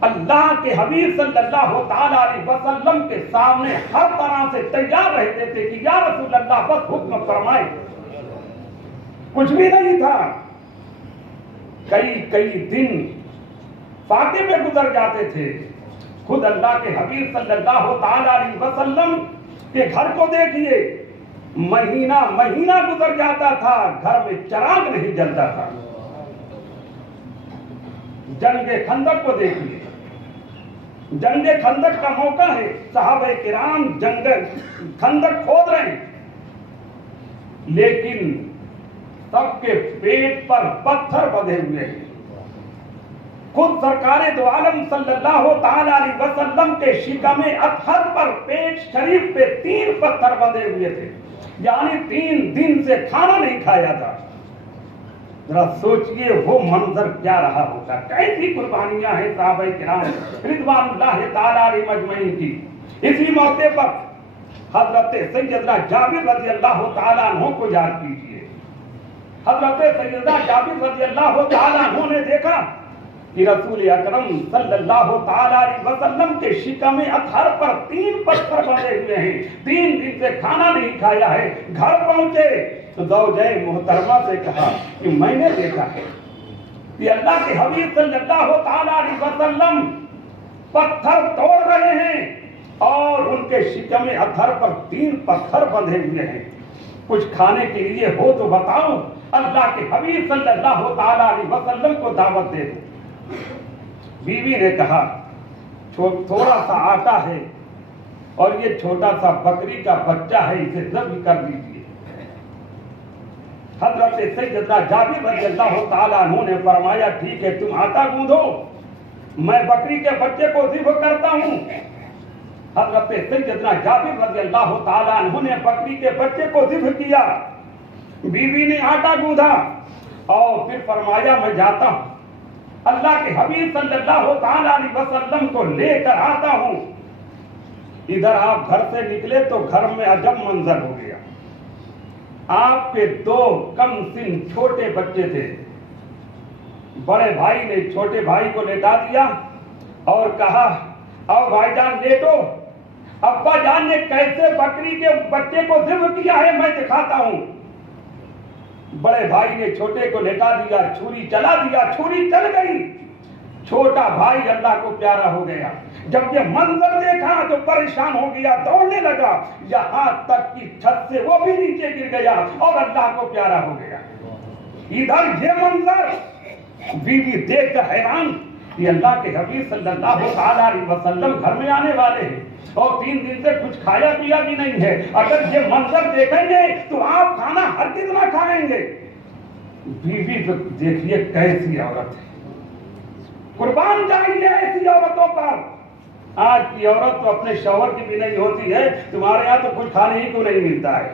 اللہ کے حبیب صلی اللہ تعالیٰ علیہ وسلم کے سامنے ہر طرح سے تیار رہتے تھے کہ یا رسول اللہ بس حکم فرمائے. کچھ بھی نہیں تھا. کئی دن فاقے میں گزر جاتے تھے. خود اللہ کے حبیب صلی اللہ تعالیٰ علیہ وسلم کے گھر کو دیکھیے, مہینہ گزر جاتا تھا, گھر میں چراغ نہیں جلتا تھا. جنگ خندق کو دیکھیے, جنگ خندق کا موقع ہے, صحابہ کرام جنگ خندق کھود رہے ہیں, لیکن سب کے پیٹ پر پتھر بندھے ہوئے ہیں. خود سرکار دو عالم صلی اللہ تعالی علیہ وسلم کے شکم اطہر پر پیٹ شریف پہ 3 پتھر بندھے ہوئے تھے, یعنی 3 دن سے کھانا نہیں کھایا تھا. ذرا سوچئے وہ منظر کیا رہا ہوگا, کیسی قربانیاں ہیں صحابہ کرام رضوان اللہ تعالی علیہ مجمعین کی. اسی موقع پر حضرت سیدنا جابر رضی اللہ تعالیٰ عنہ کو یاد کیجئے. حضرت سیدنا جابر رضی اللہ تعالیٰ عنہ نے دیکھا کہ رسول اکرم صلی اللہ تعالیٰ علیہ وسلم کے شکم اطہر پر 3 پتھر بندھے ہوئے ہیں, 3 دن سے کھانا نہیں کھایا ہے. گھر پہنچے تو زوجہ محترمہ سے کہا کہ میں نے دیکھا ہے کہ اللہ کے حبیب صلی اللہ تعالیٰ علیہ وسلم پتھر توڑ رہے ہیں اور ان کے شکم اطہر پر 3 پتھر بندھے ہوئے ہیں. کچھ کھانے کے لیے ہو تو بتاؤ, اللہ کے حبیب صلی اللہ تعالیٰ علیہ وسلم کو دعوت دے دو. بیوی نے کہا تھوڑا سا آٹا ہے اور یہ چھوٹا سا بکری کا بچہ ہے, اسے ذبح کر دیجیے. حضرت سیدنا جابر رضی اللہ تعالیٰ عنہ نے فرمایا ٹھیک ہے, تم آٹا گوندھو, میں بکری کے بچے کو ذبح کرتا ہوں. حضرت سیدنا جابر رضی اللہ تعالیٰ عنہ نے بکری کے بچے کو ذبح کیا. بیوی نے آٹا گوندھا اور پھر فرمایا میں جاتا ہوں, اللہ کے حبیب صلی اللہ تعالیٰ علیہ وسلم کو لے کر آتا ہوں. ادھر آپ گھر سے نکلے تو گھر میں عجب منظر ہو گیا. آپ کے 2 کم سن چھوٹے بچے تھے. بڑے بھائی نے چھوٹے بھائی کو لیٹا دیا اور کہا آؤ بھائی جان لیٹو, ابا جان نے کیسے بکری کے بچے کو ذبح کیا ہے میں دکھاتا ہوں. بڑے بھائی نے چھوٹے کو لیٹا دیا, چھری چلا دیا, چھری چل گئی. چھوٹا بھائی اللہ کو پیارا ہو گیا. جب یہ منظر دیکھا تو پریشان ہو گیا, دوڑنے لگا, یہاں تک کہ چھت سے وہ بھی نیچے گر گیا اور اللہ کو پیارا ہو گیا. ادھر یہ منظر بیوی دیکھ کر حیران کہ اللہ کے حبیب صلی اللہ تعالیٰ علیہ وسلم گھر میں آنے والے ہیں اور 3 دن سے کچھ کھایا پیا بھی نہیں ہے. اگر یہ منظر دیکھیں گے تو آپ کھانا ہرگز نہ کھائیں گے. بیوی تو دیکھیے کیسی عورت ہے, قربان جائیے ایسی عورتوں پر. آج کی عورت تو اپنے شوہر کی بھی نہیں ہوتی ہے, تمہارے یہاں تو کچھ کھانے ہی کو نہیں ملتا ہے.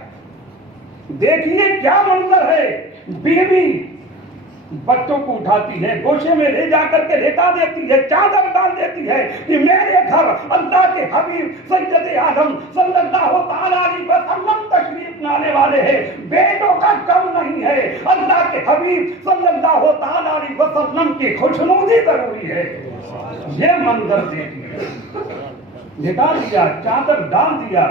دیکھیے کیا منظر ہے. بیوی بچوں کو اٹھاتی ہے, گوشے میں لے جا کر کے لیٹا دیتی ہے, چادر ڈال دیتی ہے کہ میرے گھر اللہ کے حبیب سید عالم صلی اللہ تعالیٰ علیہ وسلم تشریف لانے والے ہیں. بیٹوں کا کم نہیں ہے, اللہ کے حبیب صلی اللہ تعالیٰ علیہ وسلم کی خوشنودی ضروری ہے. یہ منظر دیکھیے, لٹا دیا, چادر ڈال دیا.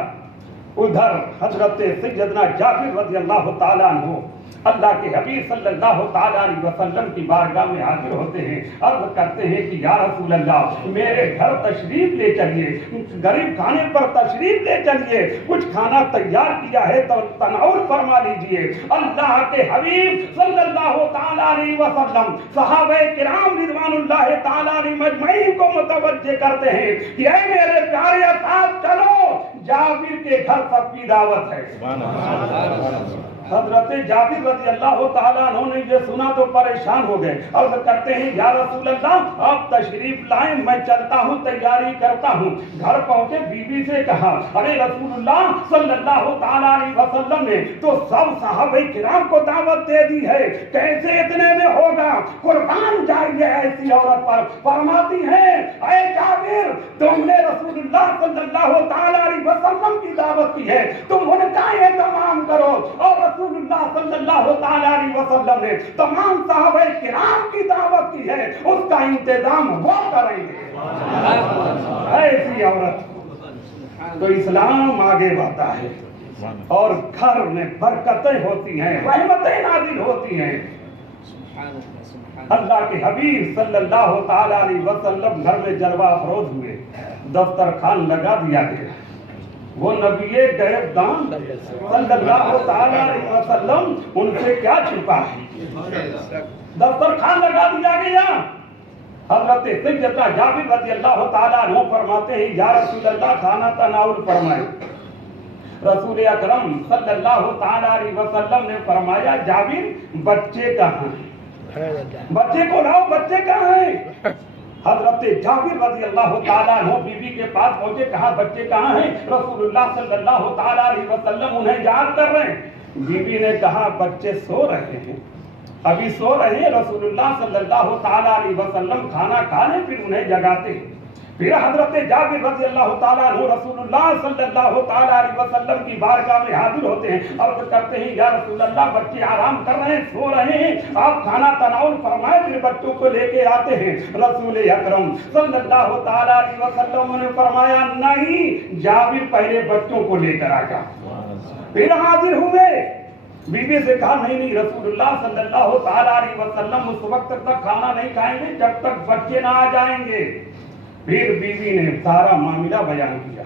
ادھر حضرت سیدنا جابر رضی اللہ تعالیٰ عنہ اللہ کے حبیب صلی اللہ تعالیٰ علیہ وسلم کی بارگاہ میں حاضر ہوتے ہیں, عرض کرتے ہیں کہ یا رسول اللہ میرے گھر تشریف لے چلیے, غریب کھانے پر تشریف لے چلیے, کچھ کھانا تیار کیا ہے تو تناول فرما لیجئے. اللہ کے حبیب صلی اللہ تعالیٰ علیہ وسلم صحابہ کرام رضوان اللہ تعالیٰ علیہ مجمعین کو متوجہ کرتے ہیں کہ اے میرے پیارے اصحاب چلو, جابر کے گھر سب کی دعوت ہے. حضرت جابر رضی اللہ تعالیٰ عنہ نے یہ سنا تو پریشان ہو گئے. عرض کرتے ہیں یا رسول اللہ آپ تشریف لائیں, میں چلتا ہوں, تیاری کرتا ہوں. گھر پہنچے, بیوی سے کہا ارے رسول اللہ صلی اللہ تعالیٰ علیہ وسلم نے تو سب صحابہ کرام کو دعوت دے دی ہے, کیسے اتنے میں ہوگا؟ قربان جائیے ایسی عورت پر. فرماتی ہیں اے جابر تم نے رسول اللہ صلی اللہ تعالیٰ علیہ وسلم کی دعوت کی ہے, تم ان کا اہتمام کرو. اور رسول اللہ صلی اللہ تعالیٰ علیہ وسلم نے تمام صحابہ کرام کی دعوت کی ہے, اس کا انتظام وہ کریں گے. ایسی عورت تو اسلام آگے بڑھتا ہے اور گھر میں برکتیں ہوتی ہیں، رحمتیں نازل ہوتی ہیں۔ اللہ کے حبیب صلی اللہ تعالی علیہ وسلم گھر میں جلوہ افروز ہوئے، دسترخوان لگا دیا گیا۔ وہ نبی غیب دان صلی اللہ تعالی علیہ وسلم ان سے کیا چھپا ہے، دسترخوان لگا دیا گیا۔ حضرت سیدنا جابر رضی اللہ تعالیٰ عنہ فرماتے ہیں یا رسول اللہ کھانا تناول فرمائے۔ رسول اکرم صلی اللہ تعالیٰ علیہ وسلم نے فرمایا جابر بچے کہاں ہیں، بچے کو لاؤ، بچے کہاں ہیں۔ حضرت جابر رضی اللہ تعالیٰ عنہ بیوی کے پاس پہنچے، کہا بچے کہاں ہیں، رسول اللہ صلی اللہ تعالیٰ علیہ وسلم انہیں یاد کر رہے ہیں۔ بیوی نے کہا بچے سو رہے ہیں، ابھی سو رہے ہیں۔ رسول اللہ صلی اللہ تعالیٰ علیہ وسلم کھانا کھانے پھر انہیں جگاتے ہیں۔ پھر حضرت جابر رضی اللہ تعالیٰ عنہ رسول اللہ صلی اللہ تعالیٰ علیہ وسلم کی بارگاہ میں حاضر ہوتے ہیں، عرض کرتے ہیں یا رسول اللہ بچے آرام کر رہے ہیں، سو رہے ہیں، آپ کھانا تناول فرمائے۔ پھر بچوں کو لے کے آتے ہیں۔ رسول اکرم صلی اللہ تعالیٰ علیہ وسلم نے فرمایا نہیں، جابر پہلے بچوں کو لے کر آ جا۔ پھر حاضر ہوئے، بیوی سے کہا نہیں رسول اللہ صلی اللہ تعالیٰ علیہ وسلم اس وقت تک کھانا نہیں کھائیں گے جب تک بچے نہ آ جائیں گے۔ پھر بیوی نے سارا معاملہ بیان کیا،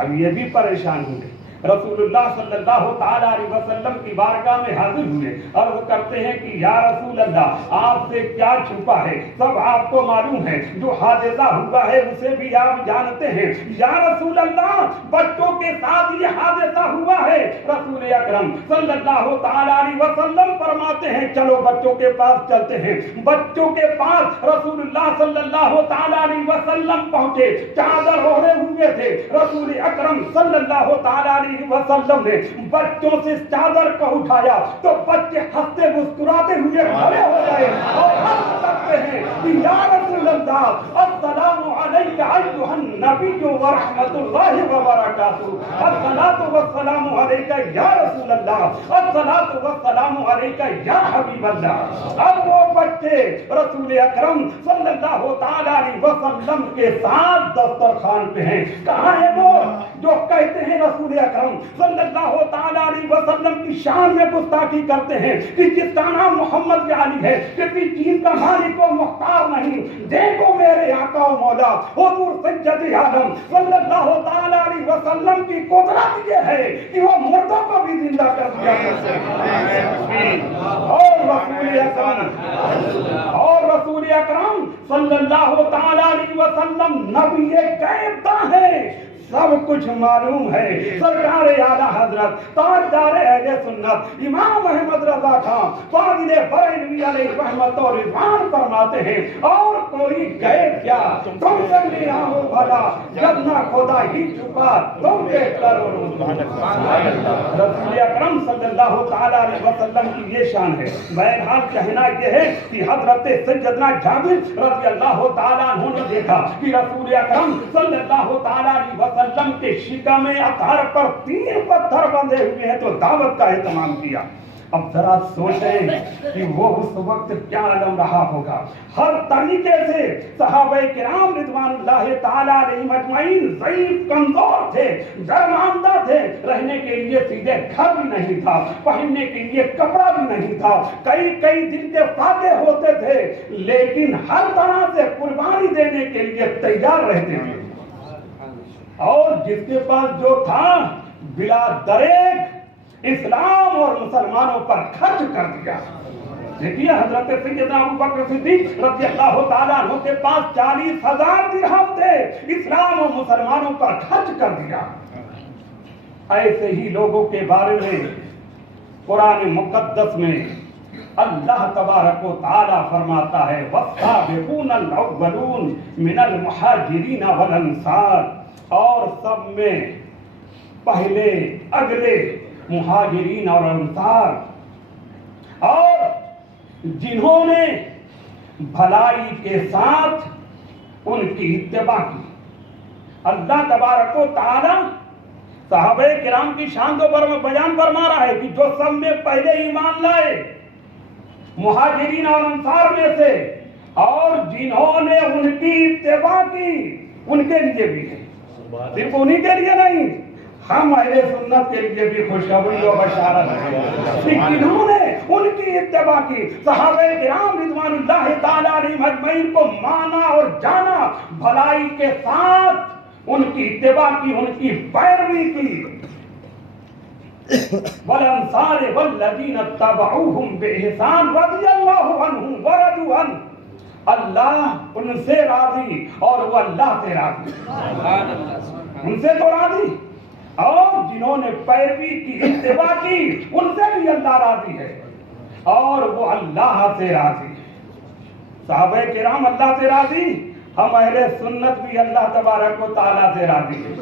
اب یہ بھی پریشان ہوئے۔ رسول اللہ صلی اللہ تعالیٰ علیہ وسلم کی بارگاہ میں حاضر ہوئے، عرض کرتے ہیں کہ یا رسول اللہ آپ سے کیا چھپا ہے، سب آپ کو معلوم ہے، جو حادثہ ہوا ہے اسے بھی آپ جانتے ہیں۔ یا رسول اللہ بچوں کے ساتھ یہ حادثہ ہوا ہے۔ رسول اکرم صلی اللہ تعالیٰ علیہ وسلم فرماتے ہیں چلو بچوں کے پاس چلتے ہیں۔ بچوں کے پاس رسول اللہ صلی اللہ تعالیٰ علیہ وسلم پہنچے، چادر اوڑھے ہوئے تھے۔ رسول اکرم صلی اللہ تعالیٰ علیہ وسلم نے بچوں سے چادر کو اٹھایا تو بچے ہنستے مسکراتے ہوئے کھڑے ہو گئے اور عرض کرتے ہیں کہ یا رسول اللہ السلام علیک ایھا النبی ورحمۃ اللہ وبرکاتہ، الصلاۃ والسلام علیک یا رسول اللہ، الصلاۃ والسلام علیک یا حبیب اللہ۔ اب وہ بچے رسول اکرم صلی اللہ تعالی علیہ وسلم کے ساتھ دسترخوان پہ ہیں۔ کہاں ہیں وہ جو کہتے ہیں رسول اکرم صلی اللہ تعالی علیہ وسلم کی شان میں گستاخی کرتے ہیں کہ جس کا نام محمد علی ہے کسی چیز کا مالک و مختار نہیں۔ دیکھو میرے آقا و مولا حضور سید عالم صلی اللہ تعالی علیہ وسلم کی قدرت یہ ہے کہ وہ مردوں کو بھی زندہ کر دیا کرتے ہیں۔ اور رسول اکرم صلی اللہ تعالی علیہ وسلم نبی غیب ہے، سب کچھ معلوم ہے۔ سرکار اعلیٰ حضرت تاجدار اہل سنت امام احمد رضا خان فاضل بریلوی علیہ رحمت و رضوان فرماتے ہیں اور کوئی غیب کیا تم سے لیا ہو بھلا جب نہ خدا ہی چھپا تم کے کرو۔ رسول اکرم صلی اللہ تعالی علیہ وسلم کی یہ شان ہے۔ بہرحال کہنا یہ ہے کہ حضرت سیدنا جابر رضی اللہ تعالیٰ عنہ نے دیکھا کہ رسول اکرم صلی اللہ تعالی علیہ وسلم کے شکم اطہر پر 3 پتھر بندھے ہوئے ہیں تو دعوت کا اہتمام کیا۔ اب ذرا سوچیں کہ وہ اس وقت کیا عالم رہا ہوگا۔ ہر طریقے سے صحابہ کرام رضوان اللہ تعالی علیہم اجمعین ضعیف کمزور تھے، درماندہ تھے، رہنے کے لیے سیدھے گھر بھی نہیں تھا، پہننے کے لیے کپڑا بھی نہیں تھا، کئی دن کے فاقے ہوتے تھے، لیکن ہر طرح سے قربانی دینے کے لیے تیار رہتے تھے۔ اور جس کے پاس جو تھا بلا دریغ اسلام اور مسلمانوں پر خرچ کر دیا۔ دیکھیے حضرت سیدنا ابوبکر صدیق رضی اللہ تعالیٰ عنہ کے پاس 40,000 درہم تھے، اسلام اور مسلمانوں پر خرچ کر دیا۔ ایسے ہی لوگوں کے بارے میں قرآن مقدس میں اللہ تبارک و تعالیٰ فرماتا ہے والسابقون الاولون من المہاجرین والانصار، اور سب میں پہلے اگلے مہاجرین اور انصار، اور جنہوں نے بھلائی کے ساتھ ان کی اتباع کی۔ اللہ تبارک و تعالی صحابہ کرام کی شان کو بیان فرما رہا ہے کہ جو سب میں پہلے ایمان لائے، مہاجرین اور انصار میں سے اور جنہوں نے ان کی اتباع کی ان کے لیے بھی ہے، صرف انہی کے لیے نہیں، ہم اہل سنت کے لیے بھی خوشخبری و بشارت ہے۔ جنہوں نے ان کی اتباع کی، صحابہ کرام رضوان اللہ تعالیٰ علیہم اجمعین کو مانا اور جانا، بھلائی کے ساتھ ان کی اتباع کی، ان کی پیروی کی۔ والانصار والذین اتبعوہم بإحسان رضی اللہ عنہم ورضوا عنہ، اللہ ان سے راضی اور وہ اللہ سے راضی، ان سے تو راضی، اور جنہوں نے پیروی کی، اتباع کی، ان سے بھی اللہ راضی ہے اور وہ اللہ سے راضی ہے۔ صحابہ کرام اللہ سے راضی، ہم اہل سنت بھی اللہ تبارک و تعالیٰ سے راضی ہیں۔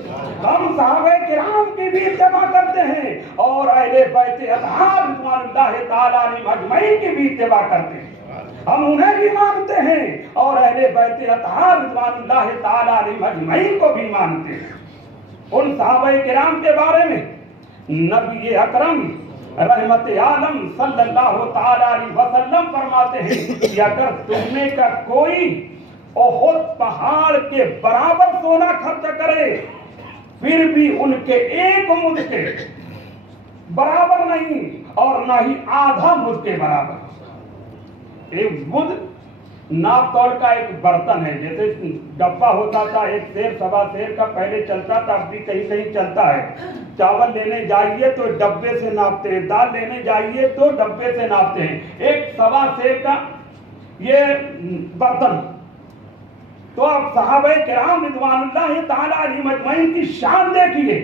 ہم صحابہ کرام کی بھی اتباع کرتے ہیں اور اہل بیت اطہار رضوان اللہ تعالیٰ علیہم اجمعین کی بھی اتباع کرتے ہیں۔ ہم انہیں بھی مانتے ہیں اور اہل بیت اطہار رضوان اللہ تعالیٰ علیہم اجمعین کو بھی مانتے ہیں۔ ان صحابہ کرام کے بارے میں نبی اکرم رحمت عالم صلی اللہ تعالیٰ علیہ وسلم فرماتے ہیں کہ اگر تم میں کا کوئی احد پہاڑ کے برابر سونا خرچ کرے پھر بھی ان کے ایک مد کے برابر نہیں اور نہ ہی آدھا مد کے برابر۔ ایک مد ناپ توڑ کا ایک برتن ہے، جیسے ڈبہ ہوتا تھا ایک سیر سوا سیر کا پہلے چلتا تھا، اب بھی کہیں کہیں چلتا ہے۔ چاول لینے جائیے تو ڈبے سے ناپتے ہیں، دال لینے جائیے تو ڈبے سے ناپتے ہیں، ایک سوا سیر کا یہ برتن۔ تو اب صحابہ کرام رضوان اللہ تعالیٰ علیہم اجمعین کی شان دیکھیے،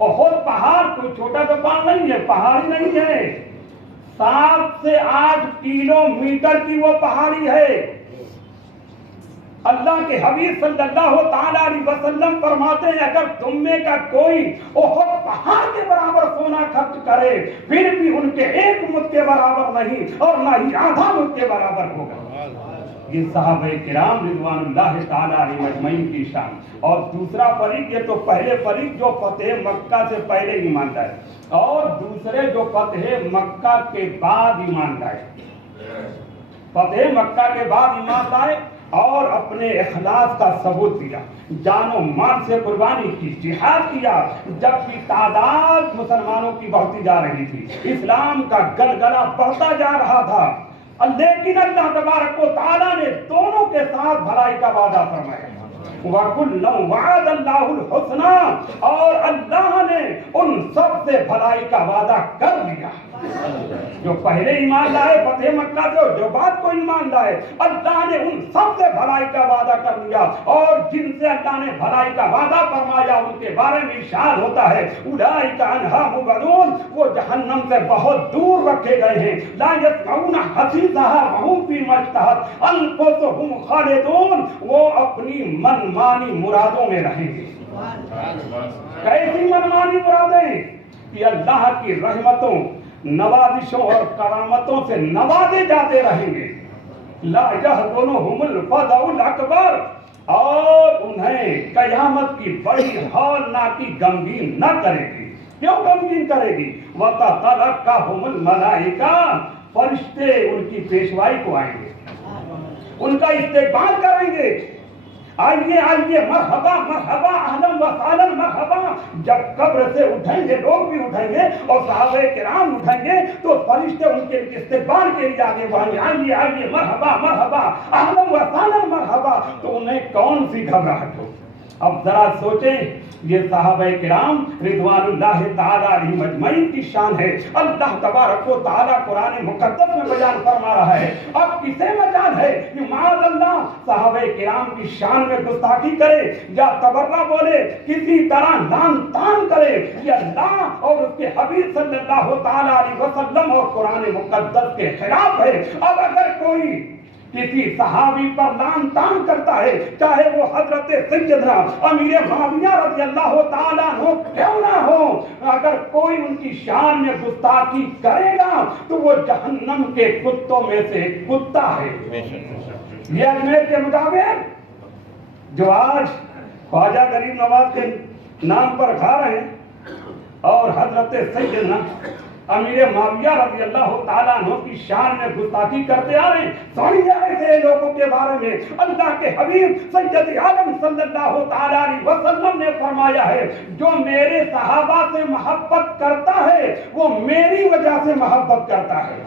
احد پہاڑ کوئی چھوٹا سا پہاڑ نہیں ہے، پہاڑی نہیں ہے، 7 سے 8 کلومیٹر کی وہ پہاڑی ہے۔ اللہ کے حبیب صلی اللہ تعالیٰ علیہ وسلم فرماتے ہیں اگر تم میں کا کوئی احد پہاڑ کے برابر سونا خرچ کرے پھر بھی ان کے ایک مد کے برابر نہیں اور نہ ہی آدھا مد کے برابر ہوگا۔ یہ صحابہ کرام رضوان اللہ تعالیٰ علیہ اجمعین کی شان۔ اور دوسرا فریق، یہ تو پہلے فریق جو فتح مکہ سے پہلے ایمان لائے، اور دوسرے جو فتح مکہ کے بعد ایمان لائے۔ فتح مکہ کے بعد ایمان لائے اور اپنے اخلاص کا ثبوت دیا، جان و مال سے قربانی کی، جہاد کیا، جبکہ تعداد مسلمانوں کی بڑھتی جا رہی تھی، اسلام کا گلگلہ بڑھتا جا رہا تھا، لیکن اللہ تبارک و تعالیٰ نے دونوں کے ساتھ بھلائی کا وعدہ فرمایا۔ وَكُلًّا وَعَدَ اللَّهُ الْحُسْنَىٰ، اور اللہ نے ان سب سے بھلائی کا وعدہ کر لیا۔ جو پہلے ایمان لائے فتح مکہ سے اور جو بعد کو ایمان لائے، اللہ نے ان سب سے بھلائی کا وعدہ کر لیا، اور جن سے اللہ نے بھلائی کا وعدہ فرمایا ان کے بارے میں ارشاد ہوتا ہے اولئک عنہا مبعدون، وہ جہنم سے بہت دور رکھے گئے ہیں، لا یسمعون حسیسہا وہم فیما اشتہت انفسہم خالدون، وہ اپنی منمانی مرادوں میں رہیں گے۔ کیسی منمانی مرادیں؟ کہ اللہ کی رحمتوں، نوازشوں اور کرامتوں سے نوازے جاتے رہیں گے۔ لا یحزنہم الفزع الاکبر، اور انہیں قیامت کی بڑی ہولناکی غمگین نہ کرے گی۔ کیوں غمگین کرے گی؟ وتتلقاہم الملائکہ، فرشتے ان کی پیشوائی کو آئیں گے، ان کا استقبال کریں گے، آئیے آئیے مرحبا مرحبا اہلا و سہلا مرحبا۔ جب قبر سے اٹھیں گے لوگ بھی اٹھیں گے اور صحابہ کرام اٹھیں گے تو فرشتے ان کے استقبال کے لیے آگے بڑھیں، آئیے آئیے مرحبا مرحبا اہلا و سہلا مرحبا، تو انہیں کون سی گھبراہٹ ہو؟ اب ذرا سوچیں، یہ صحابہ کرام رضوان اللہ تعالیٰ علیہم اجمعین کی شان ہے، اللہ تبارک و تعالیٰ قرآن مقدس میں بیان فرما رہا ہے۔ اب کسے مجال ہے کہ معاذ اللہ صحابہ کرام کی شان میں گستاخی کرے یا تبرہ بولے، کسی طرح لعن طعن کرے؟ یہ اللہ اور اس کے حبیب صلی اللہ تعالیٰ علیہ وسلم اور قرآن مقدس کے خلاف ہے۔ اب اگر کوئی کسی صحابی پر لعن طعن کرتا ہے، چاہے وہ حضرت سیدنا امیر معاویہ رضی اللہ تعالیٰ عنہ کیوں نہ ہو، اگر کوئی ان کی شان میں گستاخی کرے گا تو وہ جہنم کے کتوں میں سے ایک کتا ہے۔ یہ اجمیر کے مطابق جو آج خواجہ غریب نواز کے نام پر کھا رہے ہیں اور حضرت سیدنا امیر معاویہ رضی اللہ تعالیٰ عنہ کی شان میں گستاخی کرتے آ رہے ہیں. سنیے ایسے لوگوں کے بارے میں اللہ کے حبیب سید عالم صلی اللہ تعالیٰ علیہ وسلم نے فرمایا ہے جو میرے صحابہ سے محبت کرتا ہے وہ میری وجہ سے محبت کرتا ہے.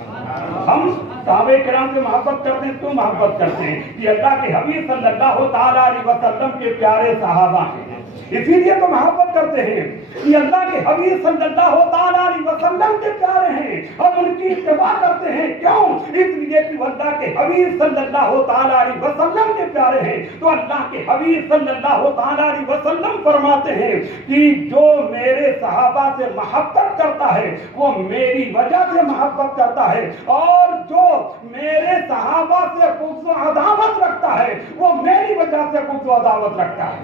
ہم صحابہ کرام سے محبت کرتے ہیں تو محبت کرتے ہیں کہ اللہ کے حبیب صلی اللہ تعالیٰ علیہ وسلم کے پیارے صحابہ ہیں, اسی لیے تو محبت کرتے ہیں کہ اللہ کے حبیب صلی اللہ تعالیٰ علیہ وسلم کے پیارے ہیں, ہم ان کی اتباع کرتے ہیں. کیوں؟ اس لیے کہ اللہ کے حبیب صلی اللہ تعالیٰ علیہ وسلم کے پیارے ہیں. تو اللہ کے حبیب صلی اللہ تعالیٰ علیہ وسلم فرماتے ہیں کہ جو میرے صحابہ سے محبت کرتا ہے وہ میری وجہ سے محبت کرتا ہے, اور جو میرے صحابہ سے بغض و عداوت رکھتا ہے وہ میری وجہ سے بغض و عداوت رکھتا ہے.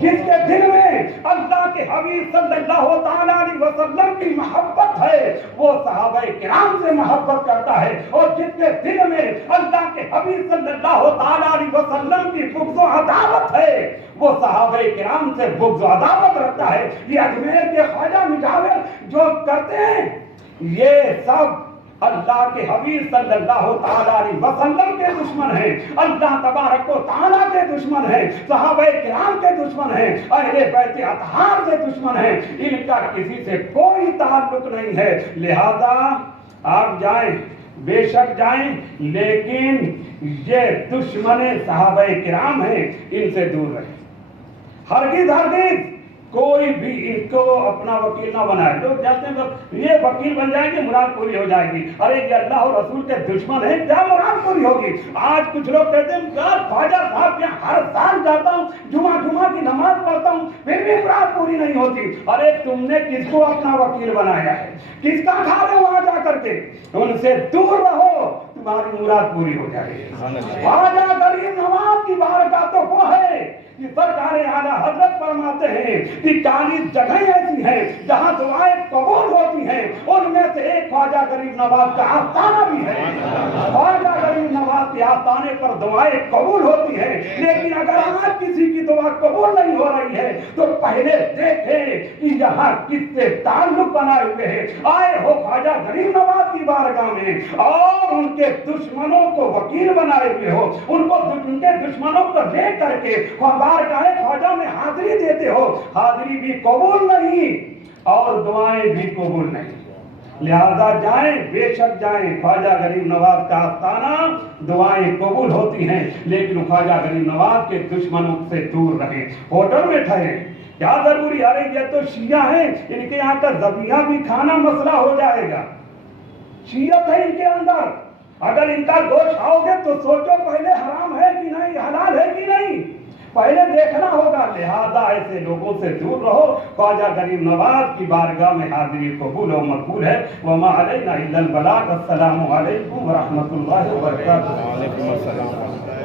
جس کے دل میں اللہ کے حبیب صلی اللہ تعالیٰ علیہ وسلم کی محبت ہے وہ صحابہ کرام سے محبت کرتا ہے, اور جس کے دل میں اللہ کے حبیب صلی اللہ تعالیٰ علیہ وسلم کی بغض و عداوت ہے وہ صحابہ کرام سے بغض و عداوت رکھتا ہے. یہ اجمیر کے خواجہ مجاور جو کرتے ہیں یہ سب اللہ کے حبیب صلی اللہ تعالیٰ علیہ وسلم کے دشمن ہیں, اللہ تبارک و تعالیٰ کے دشمن ہیں, صحابہ کرام کے دشمن ہیں, اہل بیت اطہار کے دشمن ہیں. ان کا کسی سے کوئی تعلق نہیں ہے. لہذا آپ جائیں, بے شک جائیں, لیکن یہ دشمن صحابہ کرام ہیں, ان سے دور رہیں. ہرگز ہرگز کوئی بھی ان کو اپنا وکیل نہ بنائے. تو جاتے ہیں یہ وکیل بن جائیں گے مراد پوری ہو جائے گی. ارے یہ اللہ اور رسول کے دشمن ہیں, کیا مراد پوری ہوگی؟ آج کچھ لوگ کہتے ہیں یار خواجہ صاحب کے ہر سال جاتا ہوں, جمعہ کی نماز پڑھتا ہوں, پھر بھی مراد پوری نہیں ہوتی. ارے تم نے کس کو اپنا وکیل بنایا ہے؟ کس کا کھا رہے ہو وہاں جا کر کے؟ ان سے دور رہو, تمہاری مراد پوری ہو جائے گی. خواجہ غریب نواز کی بارگاہ تو وہ ہے کہ سرکار اعلیٰ حضرت فرماتے ہیں کہ 40 جگہیں ایسی ہیں جہاں دعائیں قبول ہوتی ہیں, ان میں سے ایک خواجہ غریب نواز کا آستانہ بھی ہے. خواجہ غریب نواز کے آستانے پر دعائیں قبول ہوتی ہیں, لیکن اگر آج کسی کی دعا قبول نہیں ہو رہی ہے تو پہلے دیکھیں کہ یہاں کس سے تعلق بنائے ہوئے ہیں. آئے ہو خواجہ غریب نواز کی بارگاہ میں اور ان کے دشمنوں کو وکیل بنائے ہوئے ہو, ان کے دشمنوں کو لے کر کے بارگاہ خواجہ میں حاضری دیتے ہو, حاضری بھی قبول نہیں اور دعائیں بھی قبول نہیں. لہذا جائیں, بے شک جائیں. خواجہ غریب نواز کا آستانہ, دعائیں قبول ہوتی ہیں, لیکن خواجہ غریب نواز کے دشمنوں سے دور رہیں. ہوٹل میں ٹھہریں, کیا ضروری؟ ارے یہ تو شیعہ ہیں, ان کے یہاں کا ذبیحہ بھی کھانا مسئلہ ہو جائے گا. شیعت ہے ان کے اندر, اگر ان کا گوشت کھاؤ گے تو سوچو پہلے حرام ہے کہ نہیں, حلال ہے کہ نہیں, پہلے دیکھنا ہوگا. لہذا ایسے لوگوں سے دور رہو. خواجہ غریب نواز کی بارگاہ میں حاضری قبول و مقبول ہے. وما علینا الا البلاغ. السلام علیکم ورحمۃ اللہ وبرکاتہ.